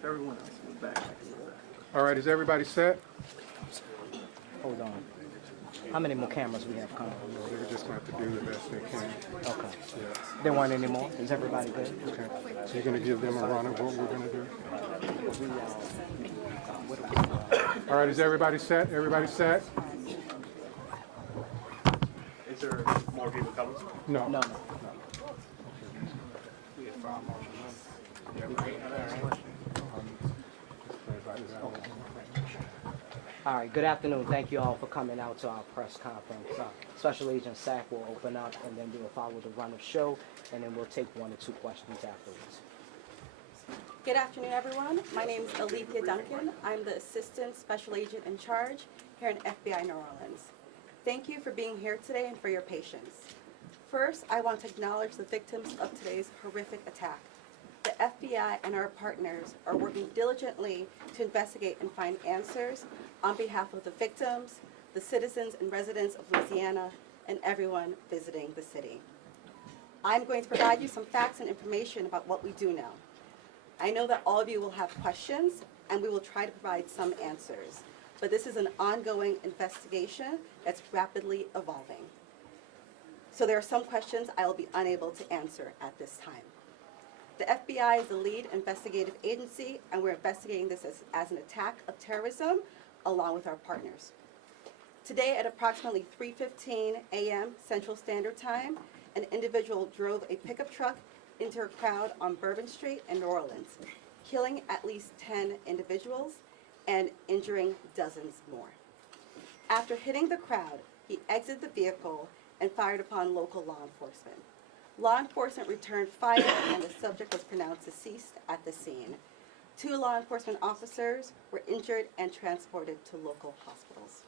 If everyone else is back, I can go back. All right, is everybody set? Hold on. How many more cameras we have coming? They're just going to have to do the best they can. Okay. Yeah. There weren't any more? Is everybody good? Okay. So you're going to give them a run of what we're going to do? All right, is everybody set? Everybody set? Is there more people coming? No. No. All right, good afternoon. Thank you all for coming out to our press conference. Special Agent Sack will open up, and then we'll follow the run of show, and then we'll take 1 or 2 questions afterwards. Good afternoon, everyone. My name is Alethea Duncan. I'm the Assistant Special Agent in charge here in FBI New Orleans. Thank you for being here today and for your patience. First, I want to acknowledge the victims of today's horrific attack. The FBI and our partners are working diligently to investigate and find answers on behalf of the victims, the citizens and residents of Louisiana, and everyone visiting the city. I'm going to provide you some facts and information about what we do know. I know that all of you will have questions, and we will try to provide some answers. But this is an ongoing investigation that's rapidly evolving. So there are some questions I will be unable to answer at this time. The FBI is the lead investigative agency, and we're investigating this as an attack of terrorism along with our partners. Today at approximately 3:15 a.m. Central Standard Time, an individual drove a pickup truck into a crowd on Bourbon Street in New Orleans, killing at least 10 individuals and injuring dozens more. After hitting the crowd, he exited the vehicle and fired upon local law enforcement. Law enforcement returned fire and the subject was pronounced deceased at the scene. 2 law enforcement officers were injured and transported to local hospitals.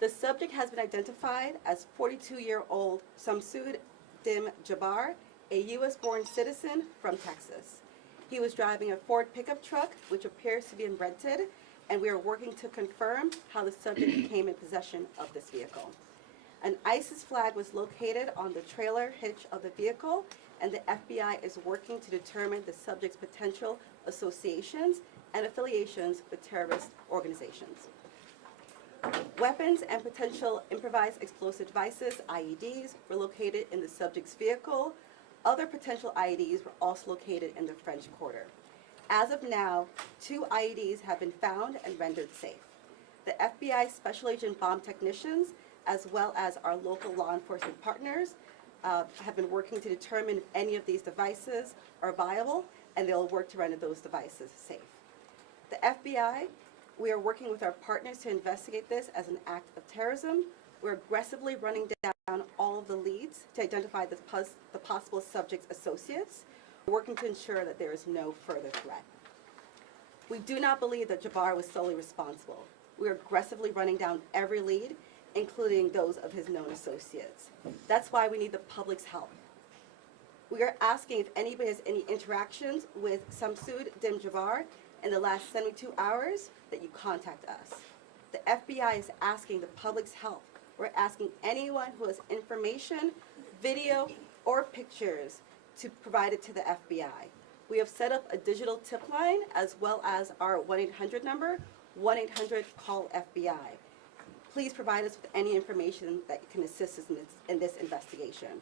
The subject has been identified as 42-year-old Samsud Dim Jabbar, a U.S.-born citizen from Texas. He was driving a Ford pickup truck, which appears to be rented, and we are working to confirm how the subject became in possession of this vehicle. An ISIS flag was located on the trailer hitch of the vehicle, and the FBI is working to determine the subject's potential associations and affiliations with terrorist organizations. Weapons and potential improvised explosive devices, IEDs, were located in the subject's vehicle. Other potential IEDs were also located in the French Quarter. As of now, 2 IEDs have been found and rendered safe. The FBI Special Agent bomb technicians, as well as our local law enforcement partners, have been working to determine if any of these devices are viable, and they'll work to render those devices safe. The FBI, we are working with our partners to investigate this as an act of terrorism. We're aggressively running down all of the leads to identify the possible subject's associates, working to ensure that there is no further threat. We do not believe that Jabbar was solely responsible. We are aggressively running down every lead, including those of his known associates. That's why we need the public's help. We are asking if anybody has any interactions with Samsud Dim Jabbar in the last 72 hours that you contact us. The FBI is asking the public's help. We're asking anyone who has information, video, or pictures to provide it to the FBI. We have set up a digital tip line as well as our 1-800 number, 1-800-CALL-FBI. Please provide us with any information that can assist us in this investigation.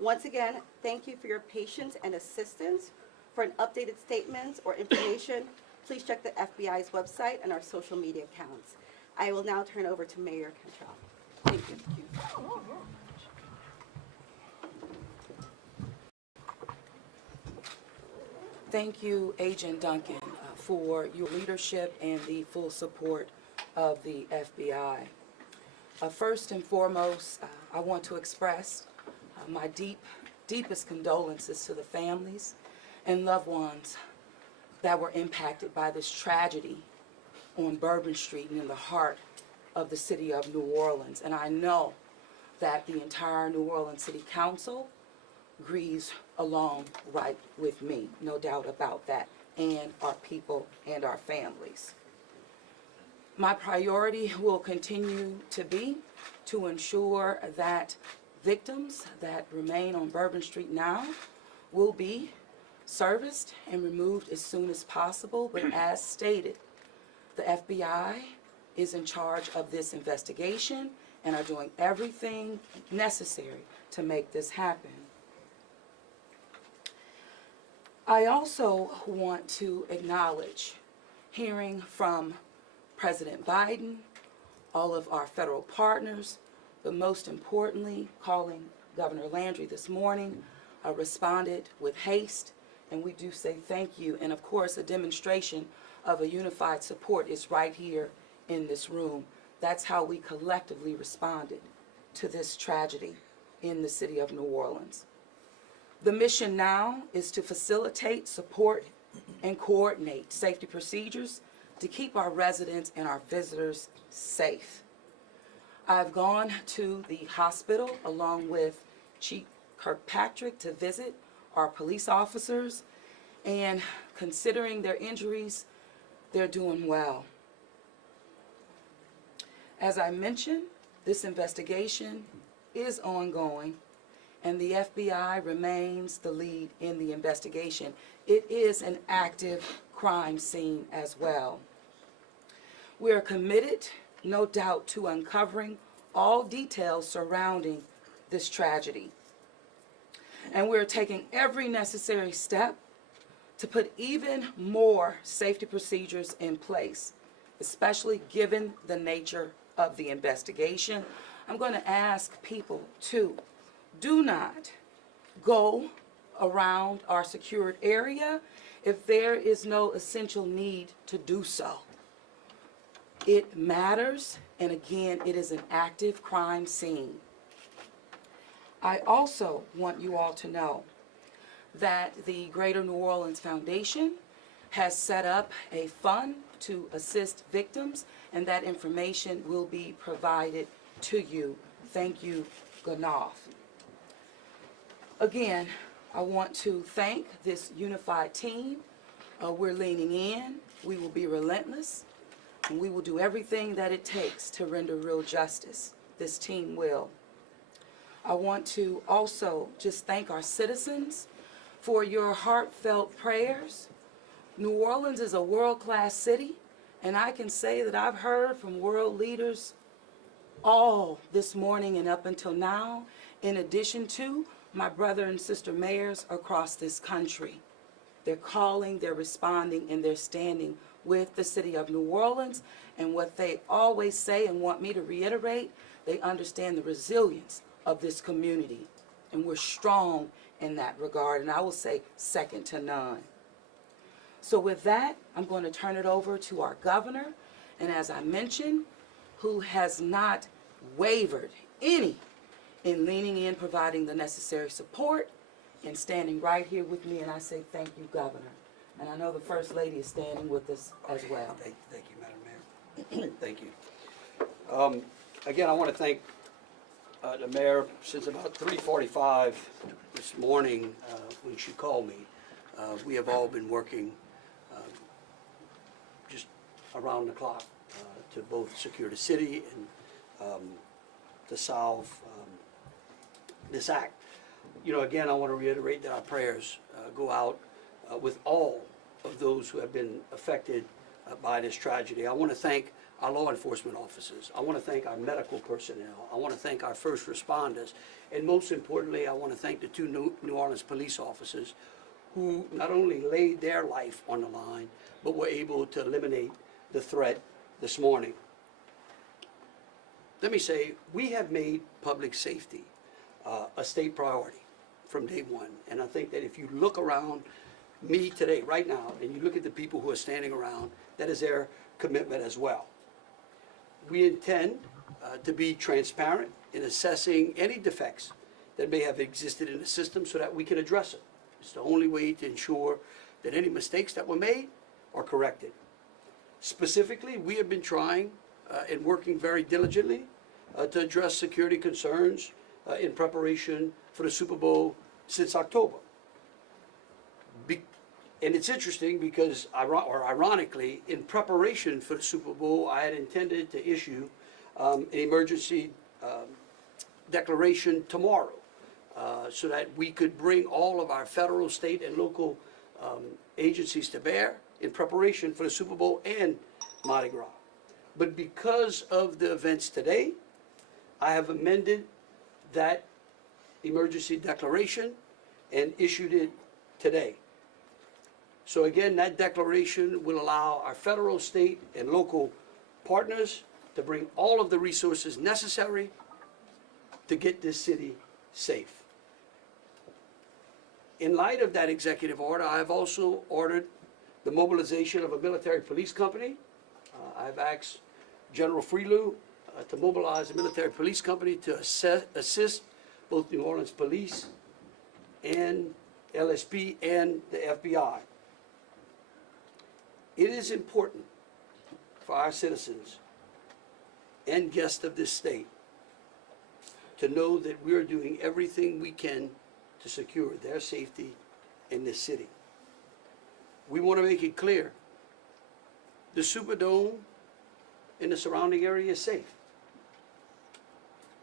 Once again, thank you for your patience and assistance. For an updated statements or information, please check the FBI's website and our social media accounts. I will now turn over to Mayor Cantrell. Thank you. Thank you, Agent Duncan, for your leadership and the full support of the FBI. First and foremost, I want to express my deepest condolences to the families and loved ones that were impacted by this tragedy on Bourbon Street and in the heart of the city of New Orleans. And I know that the entire New Orleans City Council grieves along right with me, no doubt about that, and our people and our families. My priority will continue to be to ensure that victims that remain on Bourbon Street now will be serviced and removed as soon as possible, but as stated, the FBI is in charge of this investigation and are doing everything necessary to make this happen. I also want to acknowledge hearing from President Biden, all of our federal partners, but most importantly, calling Governor Landry this morning, responded with haste, and we do say thank you. And of course, a demonstration of a unified support is right here in this room. That's how we collectively responded to this tragedy in the city of New Orleans. The mission now is to facilitate, support, and coordinate safety procedures to keep our residents and our visitors safe. I've gone to the hospital along with Chief Kirkpatrick to visit our police officers, and considering their injuries, they're doing well. As I mentioned, this investigation is ongoing, and the FBI remains the lead in the investigation. It is an active crime scene as well. We are committed, no doubt, to uncovering all details surrounding this tragedy. And we're taking every necessary step to put even more safety procedures in place, especially given the nature of the investigation. I'm going to ask people to do not go around our secured area if there is no essential need to do so. It matters, and again, it is an active crime scene. I also want you all to know that the Greater New Orleans Foundation has set up a fund to assist victims, and that information will be provided to you. Thank you, Ganoff. Again, I want to thank this unified team. We're leaning in. We will be relentless, and we will do everything that it takes to render real justice. This team will. I want to also just thank our citizens for your heartfelt prayers. New Orleans is a world-class city, and I can say that I've heard from world leaders all this morning and up until now, in addition to my brother and sister mayors across this country. They're calling, they're responding, and they're standing with the city of New Orleans. And what they always say and want me to reiterate, they understand the resilience of this community. And we're strong in that regard, and I will say second to none. So with that, I'm going to turn it over to our governor, and as I mentioned, who has not wavered any in leaning in, providing the necessary support, and standing right here with me, and I say thank you, Governor. And I know the First Lady is standing with us as well. Thank you, Madam Mayor. Thank you. Again, I want to thank the Mayor. Since about 3:45 this morning, when she called me, we have all been working just around the clock to both secure the city and to solve this act. You know, again, I want to reiterate that our prayers go out with all of those who have been affected by this tragedy. I want to thank our law enforcement officers. I want to thank our medical personnel. I want to thank our first responders. And most importantly, I want to thank the two New Orleans police officers who not only laid their life on the line, but were able to eliminate the threat this morning. Let me say, we have made public safety a state priority from day one. And I think that if you look around me today, right now, and you look at the people who are standing around, that is their commitment as well. We intend to be transparent in assessing any defects that may have existed in the system so that we can address it. It's the only way to ensure that any mistakes that were made are corrected. Specifically, we have been trying and working very diligently to address security concerns in preparation for the Super Bowl since October. And it's interesting because, ironically, in preparation for the Super Bowl, I had intended to issue an emergency declaration tomorrow so that we could bring all of our federal, state, and local agencies to bear in preparation for the Super Bowl and Mardi Gras. But because of the events today, I have amended that emergency declaration and issued it today. So again, that declaration will allow our federal, state, and local partners to bring all of the resources necessary to get this city safe. In light of that executive order, I have also ordered the mobilization of a military police company. I've asked General Freelou to mobilize a military police company to assist both New Orleans Police and LSP and the FBI. It is important for our citizens and guests of this state to know that we are doing everything we can to secure their safety in this city. We want to make it clear, the Superdome and the surrounding area is safe.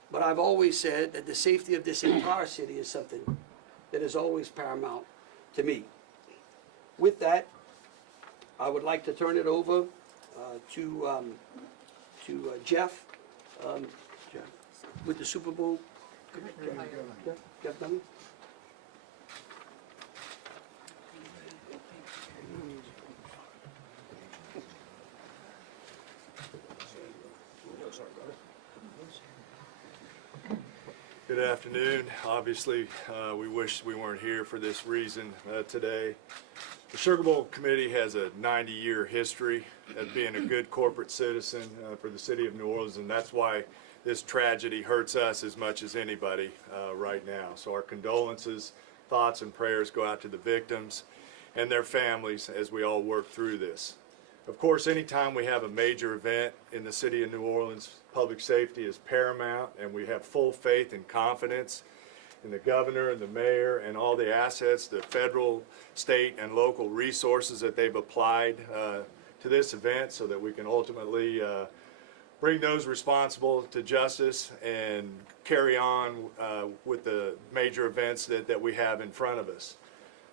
But I've always said that the safety of this entire city is something that is always paramount to me. With that, I would like to turn it over to Jeff, with the Super Bowl. Jeff Dunn? Good afternoon. Obviously, we wish we weren't here for this reason today. The Sugar Bowl Committee has a 90-year history of being a good corporate citizen for the city of New Orleans, and that's why this tragedy hurts us as much as anybody right now. So our condolences, thoughts, and prayers go out to the victims and their families as we all work through this. Of course, anytime we have a major event in the city of New Orleans, public safety is paramount, and we have full faith and confidence in the governor and the mayor and all the assets, the federal, state, and local resources that they've applied to this event so that we can ultimately bring those responsible to justice and carry on with the major events that we have in front of us.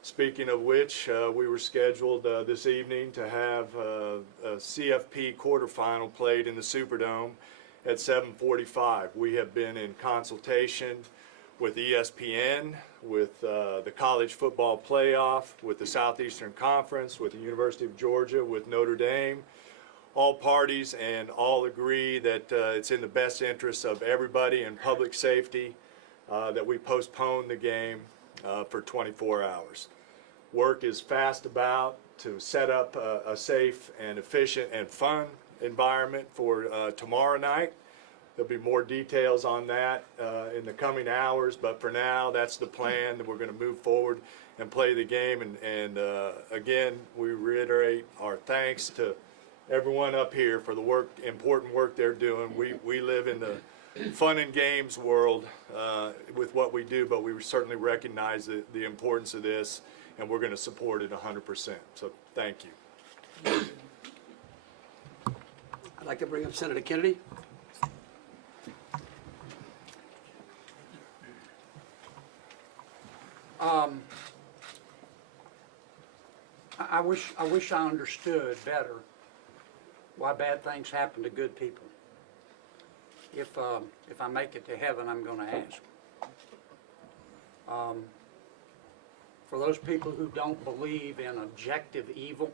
Speaking of which, we were scheduled this evening to have a CFP quarterfinal played in the Superdome at 7:45. We have been in consultation with ESPN, with the College Football Playoff, with the Southeastern Conference, with the University of Georgia, with Notre Dame. All parties and all agree that it's in the best interest of everybody and public safety that we postpone the game for 24 hours. Work is fast about to set up a safe and efficient and fun environment for tomorrow night. There'll be more details on that in the coming hours, but for now, that's the plan, that we're going to move forward and play the game. And again, we reiterate our thanks to everyone up here for the important work they're doing. We live in the fun and games world with what we do, but we certainly recognize the importance of this, and we're going to support it 100%. So thank you. I'd like to bring up Senator Kennedy. I wish I understood better why bad things happen to good people. If I make it to heaven, I'm going to ask. For those people who don't believe in objective evil,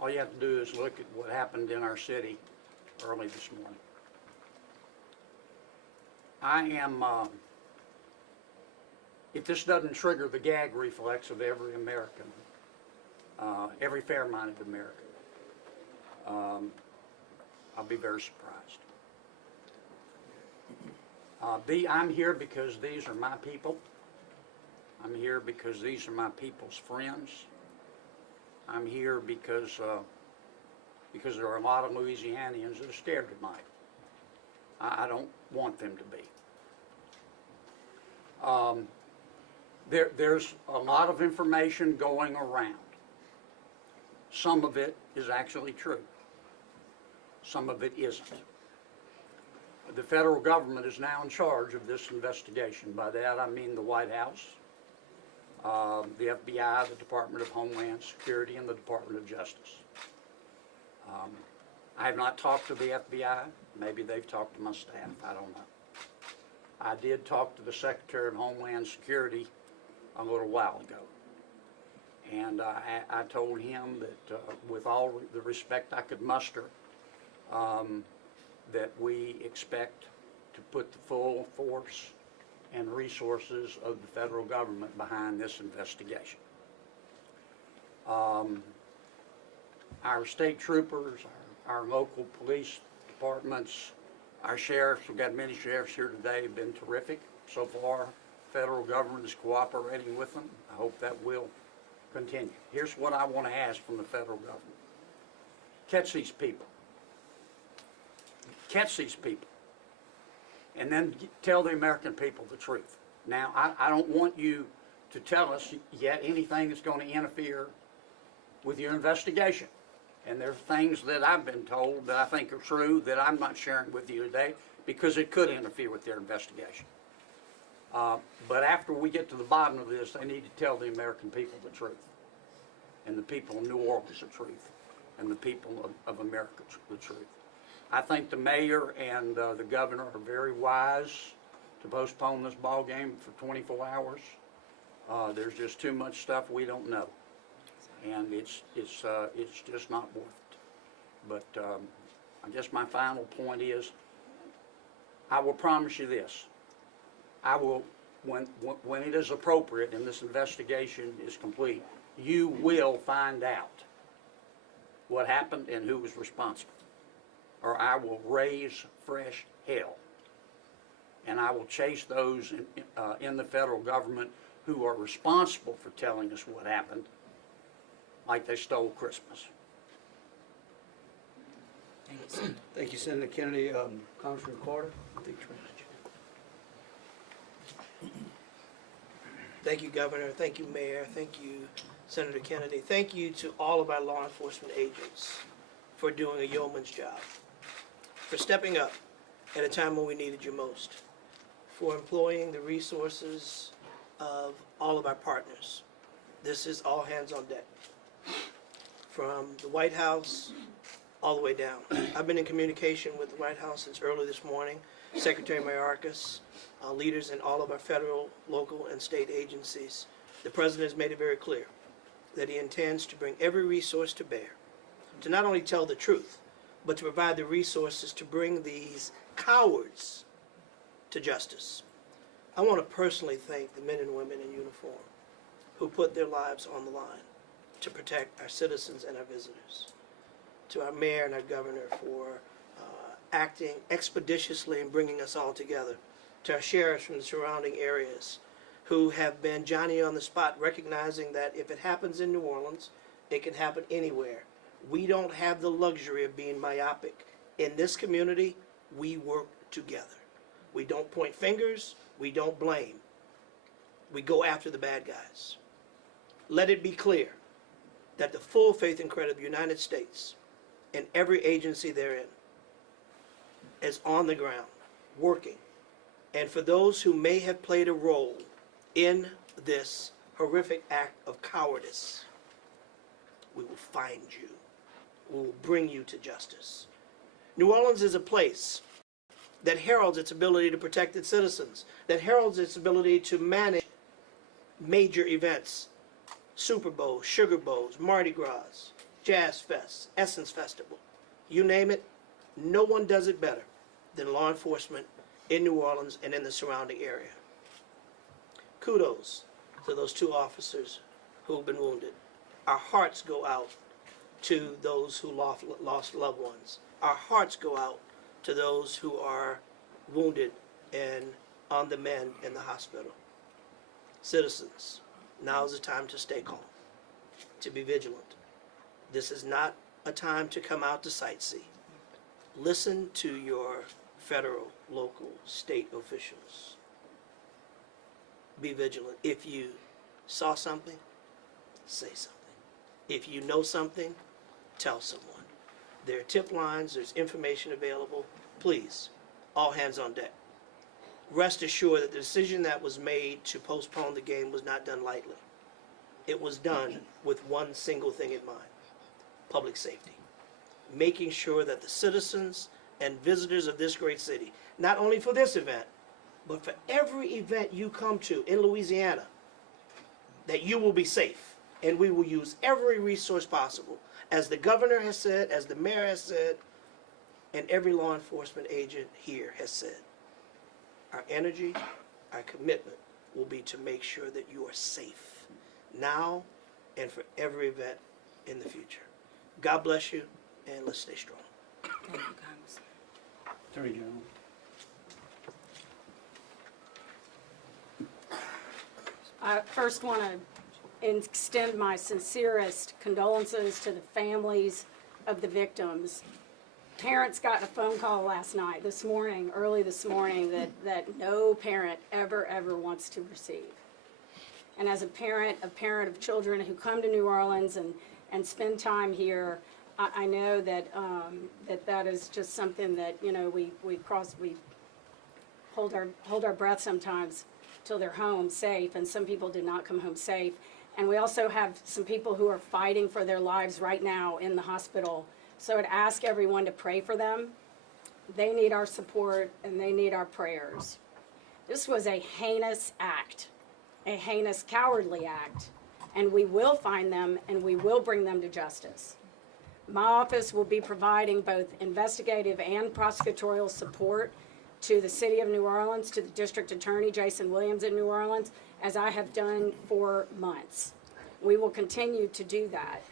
all you have to do is look at what happened in our city early this morning. If this doesn't trigger the gag reflex of every American, every fair-minded American, I'll be very surprised. I'm here because these are my people. I'm here because these are my people's friends. I'm here because there are a lot of Louisianians that are scared tonight. I don't want them to be. There's a lot of information going around. Some of it is actually true. Some of it isn't. The federal government is now in charge of this investigation. By that I mean the White House, the FBI, the Department of Homeland Security, and the Department of Justice. I have not talked to the FBI. Maybe they've talked to my staff. I don't know. I did talk to the Secretary of Homeland Security a little while ago. And I told him that with all the respect I could muster, that we expect to put the full force and resources of the federal government behind this investigation. Our state troopers, our local police departments, our sheriffs, we've got many sheriffs here today, have been terrific so far. Federal government is cooperating with them. I hope that will continue. Here's what I want to ask from the federal government. Catch these people. Catch these people. And then tell the American people the truth. Now, I don't want you to tell us yet anything that's going to interfere with your investigation. And there's things that I've been told that I think are true that I'm not sharing with you today because it could interfere with their investigation. But after we get to the bottom of this, they need to tell the American people the truth. And the people of New Orleans the truth. And the people of America the truth. I think the mayor and the governor are very wise to postpone this ball game for 24 hours. There's just too much stuff we don't know. And it's just not worth it. But I guess my final point is, I will promise you this. I will, when it is appropriate and this investigation is complete, you will find out what happened and who was responsible. Or I will raise fresh hell. And I will chase those in the federal government who are responsible for telling us what happened, like they stole Christmas. Thank you, Senator. Thank you, Senator Kennedy. Congressman Carter. Thank you, Governor. Thank you, Mayor. Thank you, Senator Kennedy. Thank you to all of our law enforcement agents for doing a yeoman's job, for stepping up at a time when we needed you most, for employing the resources of all of our partners. This is all hands on deck, from the White House all the way down. I've been in communication with the White House since early this morning. Secretary Mayorkas, leaders in all of our federal, local, and state agencies. The President has made it very clear that he intends to bring every resource to bear to not only tell the truth, but to provide the resources to bring these cowards to justice. I want to personally thank the men and women in uniform who put their lives on the line to protect our citizens and our visitors. To our mayor and our governor for acting expeditiously and bringing us all together. To our sheriffs from the surrounding areas who have been Johnny on the spot, recognizing that if it happens in New Orleans, it can happen anywhere. We don't have the luxury of being myopic. In this community, we work together. We don't point fingers, we don't blame. We go after the bad guys. Let it be clear that the full faith and credit of the United States and every agency therein is on the ground, working. And for those who may have played a role in this horrific act of cowardice, we will find you. We will bring you to justice. New Orleans is a place that heralds its ability to protect its citizens, that heralds its ability to manage major events, Super Bowls, Sugar Bowls, Mardi Gras, Jazz Fest, Essence Festival. You name it, no one does it better than law enforcement in New Orleans and in the surrounding area. Kudos to those two officers who've been wounded. Our hearts go out to those who lost loved ones. Our hearts go out to those who are wounded and on the mend in the hospital. Citizens, now is the time to stay calm, to be vigilant. This is not a time to come out to sightsee. Listen to your federal, local, state officials. Be vigilant. If you saw something, say something. If you know something, tell someone. There are tip lines, there's information available. Please, all hands on deck. Rest assured that the decision that was made to postpone the game was not done lightly. it was done with one single thing in mind: public safety. Making sure that the citizens and visitors of this great city, not only for this event, but for every event you come to in Louisiana, that you will be safe. And we will use every resource possible, as the governor has said, as the mayor has said, and every law enforcement agent here has said. Our energy, our commitment will be to make sure that you are safe now and for every event in the future. God bless you, and let's stay strong. Thank you, Congressman. Attorney General. I first want to extend my sincerest condolences to the families of the victims. Parents got a phone call last night, early this morning, that no parent ever wants to receive. And as a parent of children who come to New Orleans and spend time here, I know that that is just something that, you know, we hold our breath sometimes till they're home safe, and some people did not come home safe. And we also have some people who are fighting for their lives right now in the hospital. So I'd ask everyone to pray for them. They need our support and they need our prayers. This was a heinous act, a heinous, cowardly act, and we will find them and we will bring them to justice. My office will be providing both investigative and prosecutorial support to the City of New Orleans, to the District Attorney, Jason Williams in New Orleans, as I have done for months. We will continue to do that.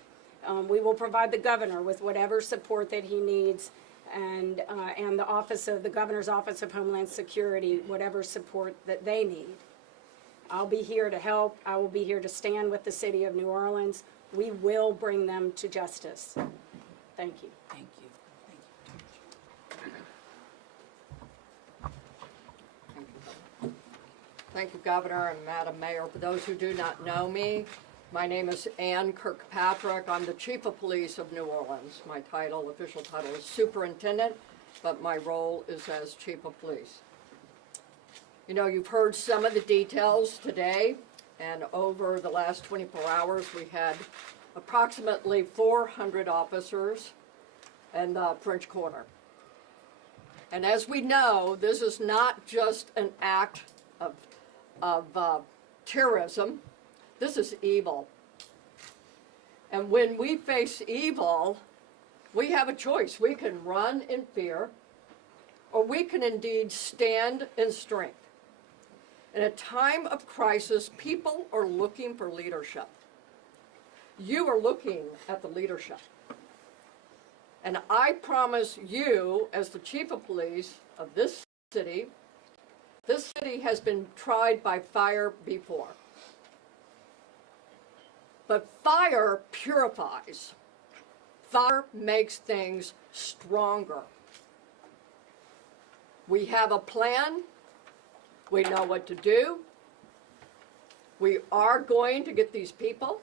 We will provide the governor with whatever support that he needs, and the Governor's Office of Homeland Security, whatever support that they need. I'll be here to help. I will be here to stand with the City of New Orleans. We will bring them to justice. Thank you. Thank you. Thank you, Governor and Madam Mayor. For those who do not know me, my name is Ann Kirkpatrick. I'm the Chief of Police of New Orleans. My official title is Superintendent, but my role is as Chief of Police. You know, you've heard some of the details today, and over the last 24 hours, we had approximately 400 officers in the French Quarter. And as we know, this is not just an act of terrorism. This is evil. And when we face evil, we have a choice. We can run in fear, or we can indeed stand in strength. In a time of crisis, people are looking for leadership. You are looking at the leadership. And I promise you, as the Chief of Police of this city has been tried by fire before. But fire purifies. Fire makes things stronger. We have a plan. We know what to do. We are going to get these people.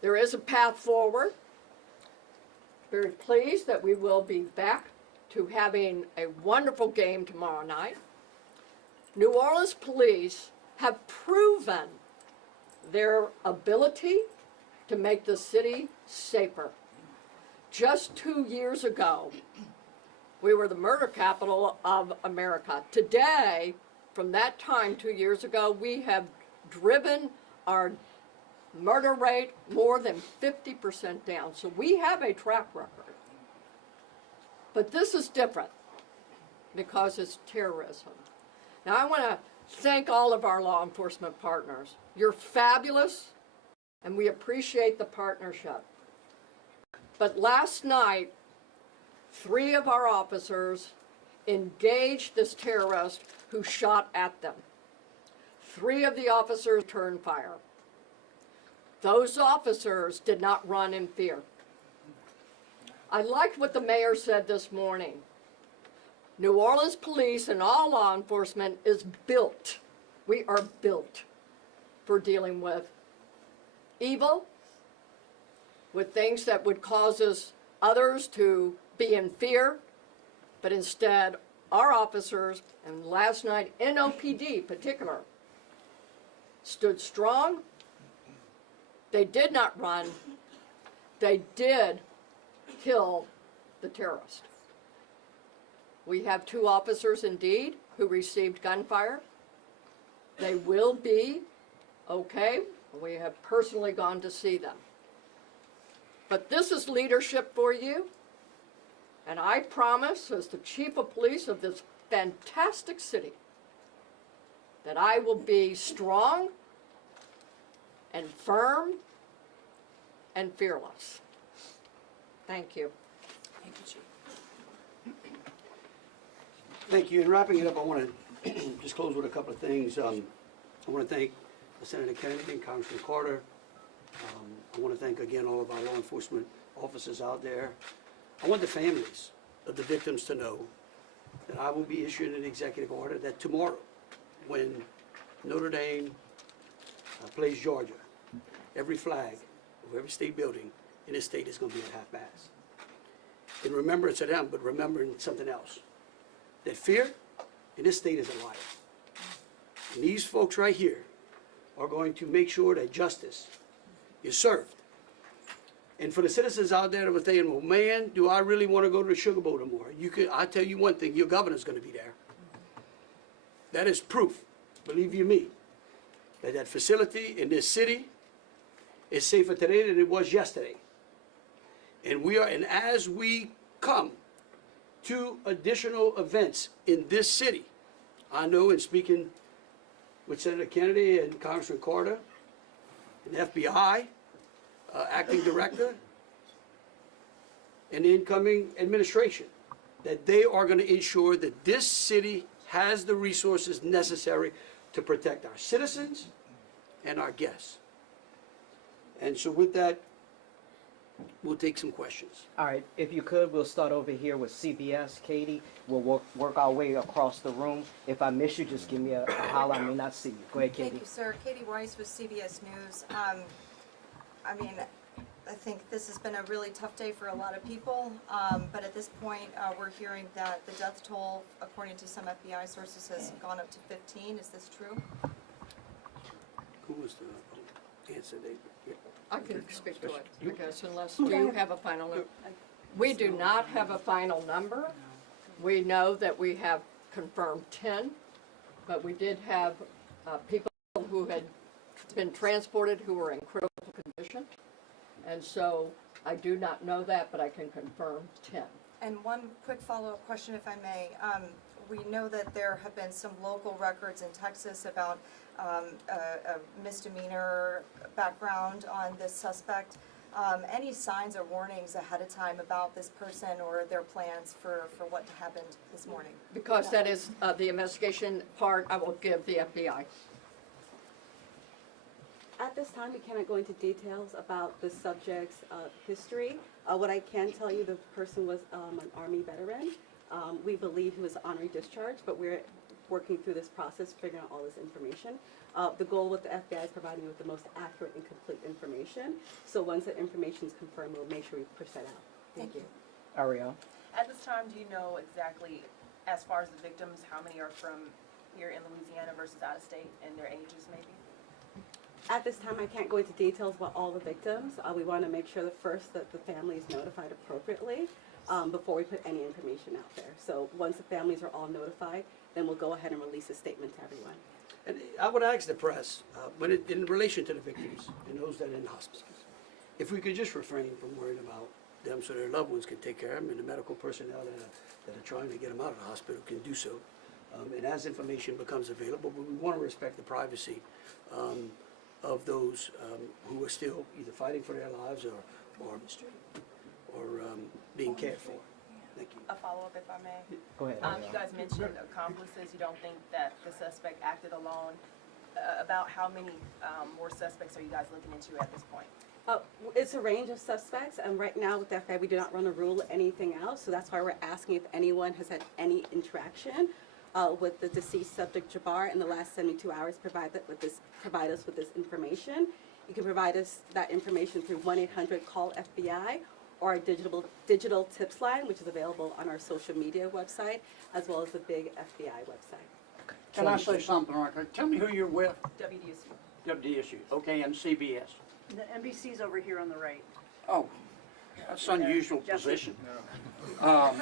There is a path forward. Very pleased that we will be back to having a wonderful game tomorrow night. New Orleans police have proven their ability to make the city safer. Just 2 years ago, we were the murder capital of America. Today, from that time 2 years ago, we have driven our murder rate more than 50% down. So we have a track record. But this is different because it's terrorism. Now I want to thank all of our law enforcement partners. You're fabulous, and we appreciate the partnership. But last night, 3 of our officers engaged this terrorist who shot at them. 3 of the officers turned fire. Those officers did not run in fear. I liked what the mayor said this morning. New Orleans police and all law enforcement is built. We are built for dealing with evil, with things that would cause others to be in fear, but instead our officers, and last night NOPD in particular, stood strong. They did not run. They did kill the terrorist. We have 2 officers indeed who received gunfire. They will be okay. We have personally gone to see them. But this is leadership for you. And I promise, as the chief of police of this fantastic city, that I will be strong and firm and fearless. Thank you. Thank you, Chief. Thank you. In wrapping it up, I want to just close with a couple of things. I want to thank Senator Kennedy and Congressman Carter. I want to thank again all of our law enforcement officers out there. I want the families of the victims to know that I will be issuing an executive order that tomorrow, when Notre Dame plays Georgia, every flag of every state building in this state is going to be at half-mast. In remembrance of them, but remembering something else. That fear in this state is a liar. And these folks right here are going to make sure that justice is served. And for the citizens out there that were saying, well, man, do I really want to go to the Sugar Bowl tomorrow? I'll tell you one thing, your governor's going to be there. That is proof, believe you me, that that facility in this city is safer today than it was yesterday. And as we come to additional events in this city, I know in speaking with Senator Kennedy and Congressman Carter, and FBI, acting director, and the incoming administration, that they are going to ensure that this city has the resources necessary to protect our citizens and our guests. And so with that, we'll take some questions. All right, if you could, we'll start over here with CBS. Katie, we'll work our way across the room. If I miss you, just give me a holler. I may not see you. Go ahead, Katie. Thank you, sir. Katie Weiss with CBS News. I mean, I think this has been a really tough day for a lot of people, but at this point, we're hearing that the death toll, according to some FBI sources, has gone up to 15. Is this true? Who was the answer? I can speak to it, because unless you have a final number. We do not have a final number. We know that we have confirmed 10, but we did have people who had been transported who were in critical condition. And so I do not know that, but I can confirm 10. And one quick follow-up question, if I may. We know that there have been some local records in Texas about a misdemeanor background on this suspect. Any signs or warnings ahead of time about this person or their plans for what happened this morning? Because that is the investigation part, I will give the FBI. At this time, we cannot go into details about the subject's history. What I can tell you, the person was an Army veteran. We believe he was honorary discharge, but we're working through this process, figuring out all this information. The goal with the FBI is providing you with the most accurate and complete information. So once that information is confirmed, we'll make sure we push that out. Thank you. Ariel. At this time, do you know exactly, as far as the victims, how many are from here in Louisiana versus out of state, and their ages maybe? At this time, I can't go into details about all the victims. We want to make sure that first that the family is notified appropriately before we put any information out there. So once the families are all notified, then we'll go ahead and release a statement to everyone. And I would ask the press, in relation to the victims and those that are in hospices, if we could just refrain from worrying about them so their loved ones can take care of them, and the medical personnel that are trying to get them out of the hospital can do so. And as information becomes available, but we want to respect the privacy of those who are still either fighting for their lives or being cared for. Thank you. A follow-up, if I may. Go ahead. You guys mentioned accomplices. You don't think that the suspect acted alone. About how many more suspects are you guys looking into at this point? It's a range of suspects, and right now with the FBI, we do not run a rule anything else, so that's why we're asking if anyone has had any interaction with the deceased subject Jabbar in the last 72 hours. Provide us with this information. You can provide us that information through 1-800-CALL-FBI or our digital tips line, which is available on our social media website, as well as the big FBI website. Can I say something right quick? Tell me who you're with. WDSU. WDSU, okay, and CBS. The NBC's over here on the right. Oh, that's an unusual Jesse. position. I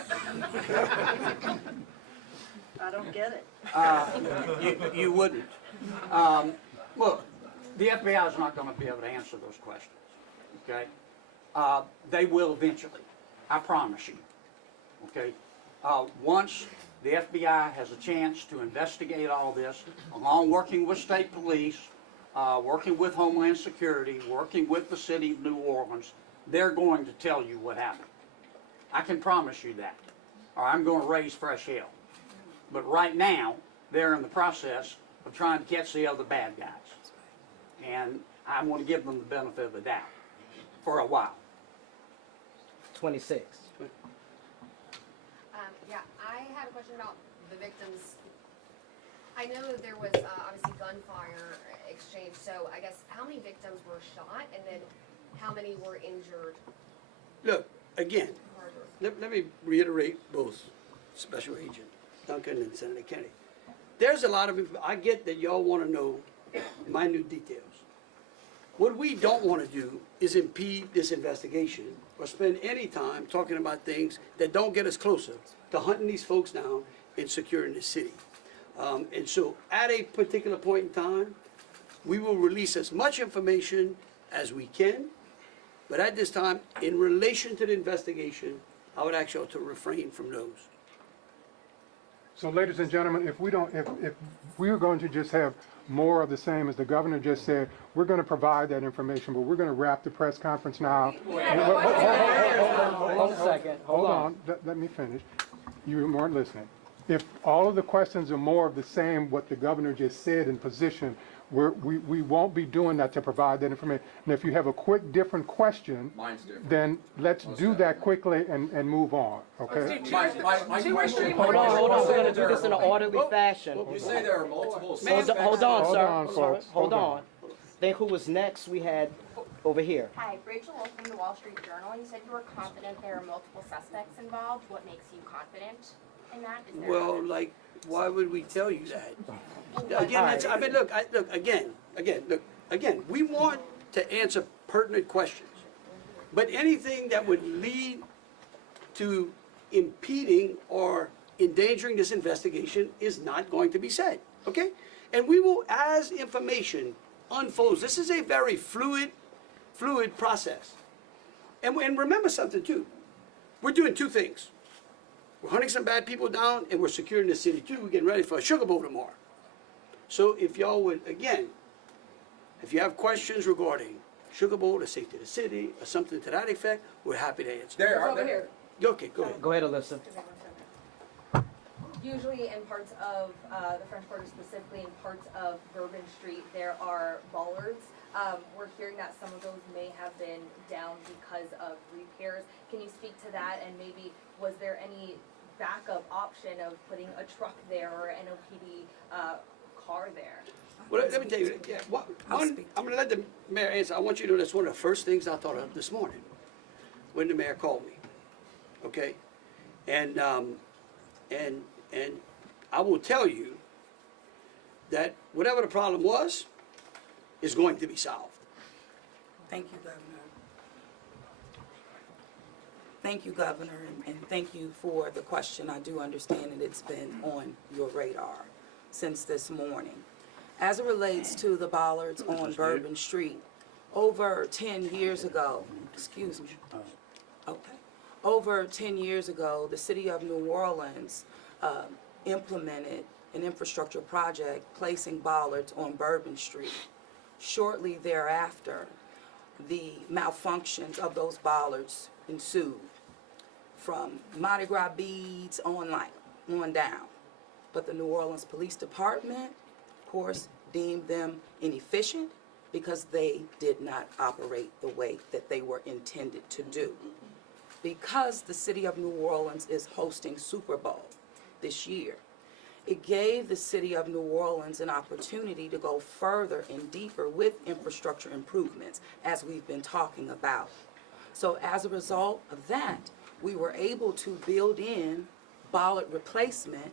don't get it. You wouldn't. Look, the FBI is not going to be able to answer those questions, okay? They will eventually, I promise you, okay? Once the FBI has a chance to investigate all this, along working with state police, working with Homeland Security, working with the city of New Orleans, they're going to tell you what happened. I can promise you that, or I'm going to raise fresh hell. But right now, they're in the process of trying to catch the other bad guys. And I want to give them the benefit of the doubt for a while. 26. Yeah, I had a question about the victims. I know there was obviously gunfire exchange, so I guess how many victims were shot and then how many were injured? Look, again, let me reiterate both Special Agent Duncan and Senator Kennedy. There's a lot of, I get that y'all want to know minute details. What we don't want to do is impede this investigation or spend any time talking about things that don't get us closer to hunting these folks down and securing the city. And so at a particular point in time, we will release as much information as we can. But at this time, in relation to the investigation, I would ask y'all to refrain from those. So ladies and gentlemen, if we are going to just have more of the same, as the governor just said, we're going to provide that information, but we're going to wrap the press conference now. Hold on a second. Hold on. Let me finish. You weren't listening. If all of the questions are more of the same, what the governor just said in position, we won't be doing that to provide that information. And if you have a quick different question, then let's do that quickly and move on, okay? My question. Hold on. We're going to do this in an orderly fashion. You say there are multiple Hold on, Hold sir. on, folks. Hold on. Think who was next? We had over here. Hi, Rachel Wolf from the Wall Street Journal. You said you were confident there are multiple suspects involved. What makes you confident in that? Is there Well, like, why would we tell you that? Again, that's, I mean, look, again, we want to answer pertinent questions. But anything that would lead to impeding or endangering this investigation is not going to be said, okay? And we will, as information unfolds, this is a very fluid process. And remember something too, we're doing two things. We're hunting some bad people down and we're securing the city too. We're getting ready for a Sugar Bowl tomorrow. So if y'all would, again, if you have questions regarding Sugar Bowl, the safety of the city, or something to that effect, we're happy to answer. Here. Okay, go ahead. Go ahead, Alyssa. Usually in parts of the French Quarter, specifically in parts of Bourbon Street, there are bollards. We're hearing that some of those may have been down because of repairs. Can you speak to that, and maybe was there any backup option of putting a truck there or an NOPD car there? Well, let me tell you, yeah, I'm going to let the mayor answer. I want you to know that's one of the first things I thought of this morning when the mayor called me, okay? And I will tell you that whatever the problem was is going to be solved. Thank you, Governor. Thank you, Governor, and thank you for the question. I do understand that it's been on your radar since this morning. As it relates to the bollards on Bourbon Street, over 10 years ago, excuse me, okay, over 10 years ago, the city of New Orleans implemented an infrastructure project placing bollards on Bourbon Street. Shortly thereafter, the malfunctions of those bollards ensued, from Mardi Gras beads on down. But the New Orleans Police Department, of course, deemed them inefficient because they did not operate the way that they were intended to do. Because the city of New Orleans is hosting Super Bowl this year, it gave the city of New Orleans an opportunity to go further and deeper with infrastructure improvements, as we've been talking about. So as a result of that, we were able to build in bollard replacement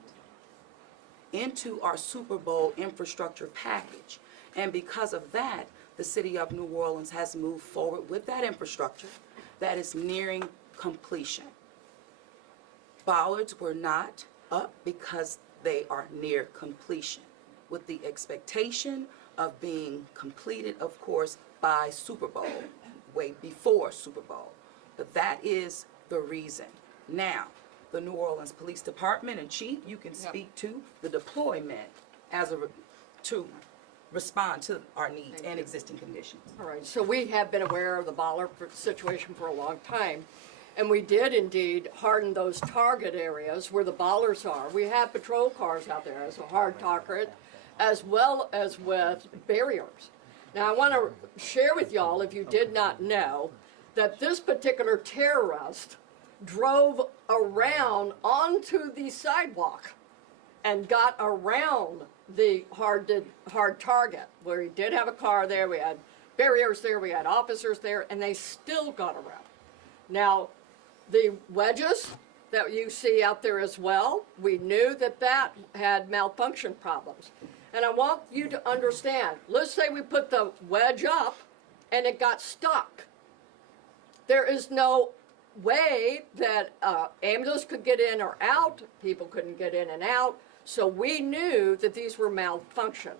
into our Super Bowl infrastructure package. And because of that, the city of New Orleans has moved forward with that infrastructure that is nearing completion. Bollards were not up because they are near completion, with the expectation of being completed, of course, by Super Bowl, way before Super Bowl. But that is the reason. Now, the New Orleans Police Department and Chief, you can speak to the deployment as to respond to our needs and existing conditions. All right, so we have been aware of the bollard situation for a long time, and we did indeed harden those target areas where the bollards are. We have patrol cars out there as a hard target, as well as with barriers. Now, I want to share with y'all, if you did not know, that this particular terrorist drove around onto the sidewalk and got around the hard target, where he did have a car there, we had barriers there, we had officers there, and they still got around. Now, the wedges that you see out there as well, we knew that that had malfunction problems. And I want you to understand, let's say we put the wedge up and it got stuck. There is no way that ambulance could get in or out, people couldn't get in and out, so we knew that these were malfunction.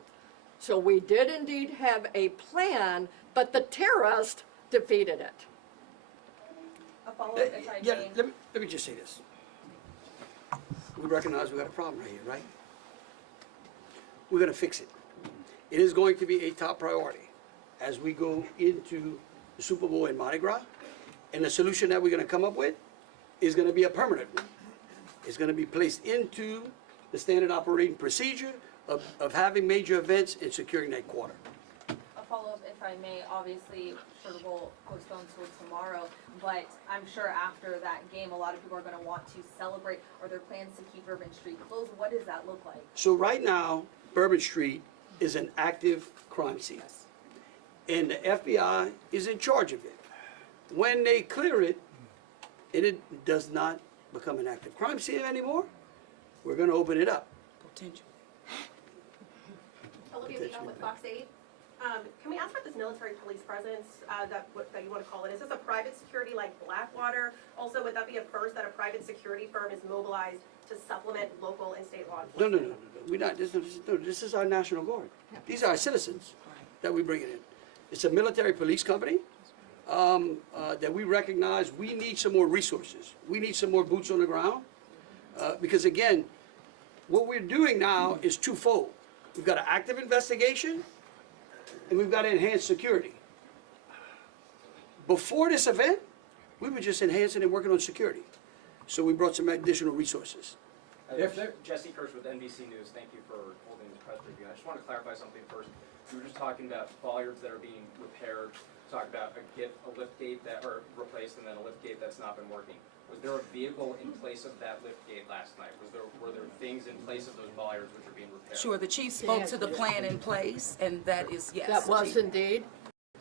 So we did indeed have a plan, but the terrorist defeated it. A follow-up, if I Yeah, may. let me just say this. We recognize we got a problem right here, right? We're gonna fix it. It is going to be a top priority as we go into the Super Bowl and Mardi Gras. And the solution that we're gonna come up with is gonna be a permanent one. It's gonna be placed into the standard operating procedure of having major events and securing that quarter. A follow-up, if I may, obviously, Sugar Bowl postponed till tomorrow, but I'm sure after that game, a lot of people are gonna want to celebrate. Are there plans to keep Bourbon Street closed? What does that look like? So right now, Bourbon Street is an active crime scene. And the FBI is in charge of it. When they clear it, and it does not become an active crime scene anymore, we're gonna open it up. Potential. Olivia Leon with Fox 8. Can we ask about this military police presence that you want to call it? Is this a private security like Blackwater? Also, would that be a first that a private security firm is mobilized to supplement local and state law enforcement? No. We're not, this is our National Guard. These are our citizens that we bring in. It's a military police company that we recognize we need some more resources. We need some more boots on the ground. Because again, what we're doing now is twofold. We've got an active investigation and we've got enhanced security. Before this event, we were just enhancing and working on security. So we brought some additional resources. Jesse Kirsch with NBC News, thank you for holding this press briefing. I just want to clarify something first. You were just talking about bollards that are being repaired, talked about a lift gate that are replaced and then a lift gate that's not been working. Was there a vehicle in place of that lift gate last night? Were there things in place of those bollards which are being repaired? Sure, the chief spoke to the plan in place, and that is, yes. That was indeed.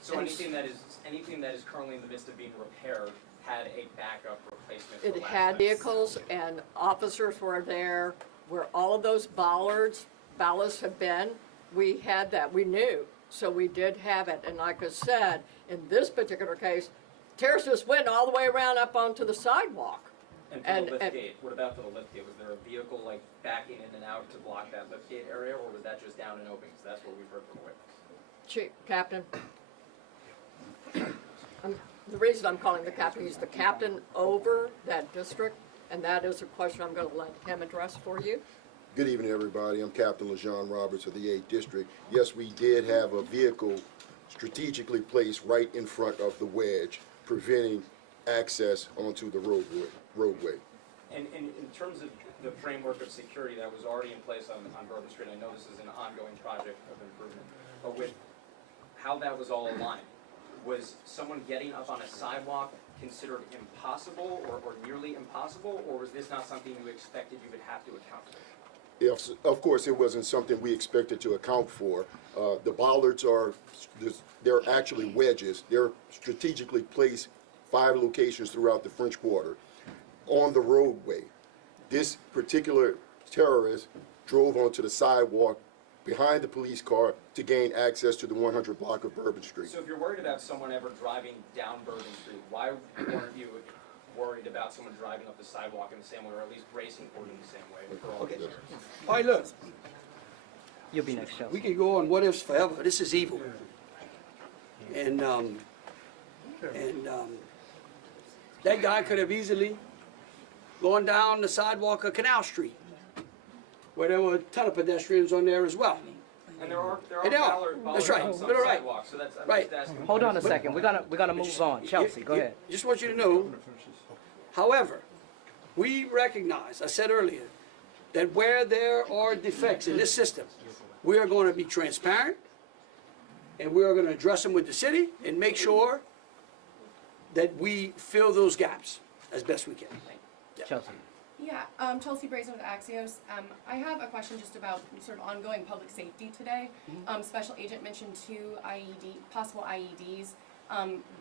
So anything that is currently in the midst of being repaired had a backup replacement for It last had night? vehicles and officers were there where all of those ballasts have been. We had that, we knew, so we did have it. And like I said, in this particular case, terrorists just went all the way around up onto the sidewalk. And for the lift gate, what about for the lift gate? Was there a vehicle like backing in and out to block that lift gate area, or was that just down and open? Because that's what we've heard from witnesses. Chief, Captain. The reason I'm calling the captain, he's the captain over that district, and that is a question I'm going to let him address for you. Good evening, everybody. I'm Captain LaJean Roberts of the 8th District. Yes, we did have a vehicle strategically placed right in front of the wedge, preventing access onto the roadway. And in terms of the framework of security that was already in place on Bourbon Street, I know this is an ongoing project of improvement, but with how that was all aligned, was someone getting up on a sidewalk considered impossible or nearly impossible, or was this not something you expected you would have to account for? If, of course, it wasn't something we expected to account for. The bollards they're actually wedges. They're strategically placed 5 locations throughout the French Quarter on the roadway. This particular terrorist drove onto the sidewalk behind the police car to gain access to the 100 block of Bourbon Street. So if you're worried about someone ever driving down Bourbon Street, why weren't you worried about someone driving up the sidewalk in the same way, or at least racing for it in the same way for all these years? All right, look, You'll be next, Chelsea. we can go on what ifs forever. This is evil. And that guy could have easily gone down the sidewalk of Canal Street, where there were a ton of pedestrians on there as well. And there are And they are. bollards That's right. on some They're right. sidewalks, so that's, I'm Right. just asking. Hold on a second. We're gonna move on. Chelsea, go ahead. Just want you to know, however, we recognize, I said earlier, that where there are defects in this system, we are going to be transparent, and we are going to address them with the city and make sure that we fill those gaps as best we can. Chelsea. Yeah, Chelsea Brazen with Axios. I have a question just about sort of ongoing public safety today. Special Agent mentioned two possible IEDs.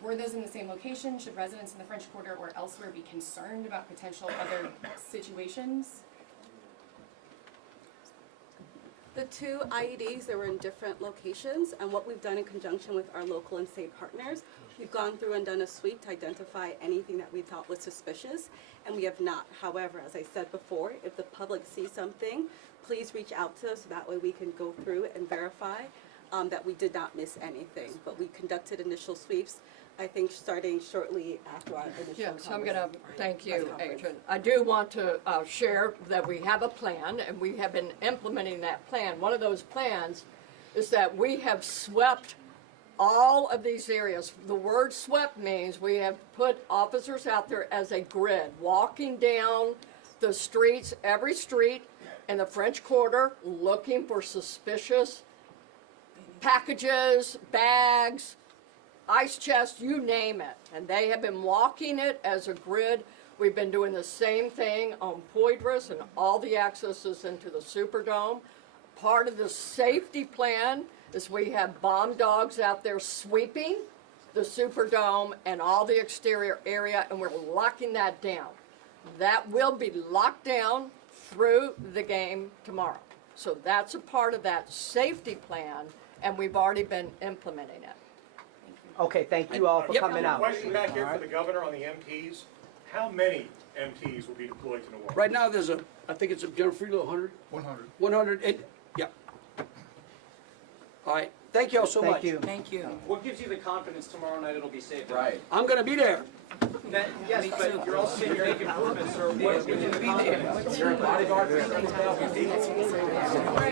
Were those in the same location? Should residents in the French Quarter or elsewhere be concerned about potential other situations? The two IEDs, they were in different locations, and what we've done in conjunction with our local and state partners, we've gone through and done a sweep to identify anything that we thought was suspicious, and we have not. However, as I said before, if the public sees something, please reach out to us, so that way we can go through and verify that we did not miss anything. But we conducted initial sweeps, I think, starting shortly after our initial Yes, I'm going to thank you, press conference. Agent. I do want to share that we have a plan, and we have been implementing that plan. One of those plans is that we have swept all of these areas. The word swept means we have put officers out there as a grid, walking down the streets, every street in the French Quarter, looking for suspicious packages, bags, ice chest, you name it. And they have been walking it as a grid. We've been doing the same thing on Poydras and all the accesses into the Superdome. Part of the safety plan is we have bomb dogs out there sweeping the Superdome and all the exterior area, and we're locking that down. That will be locked down through the game tomorrow. So that's a part of that safety plan, and we've already been implementing it. Okay, thank you all for coming out. Question back here All for right. the governor on the MTs. How many MTs will be deployed to New Orleans? Right now, there's I think it's General Friedel, 100? 100. 100, yeah. All right, thank you all so much. Thank you. Thank you. What gives you the confidence tomorrow night it'll be safe? Right. I'm going to be there. Yes, but you're also saying you're making improvements, or what gives you the confidence? You're a bodyguard for 7,000 people.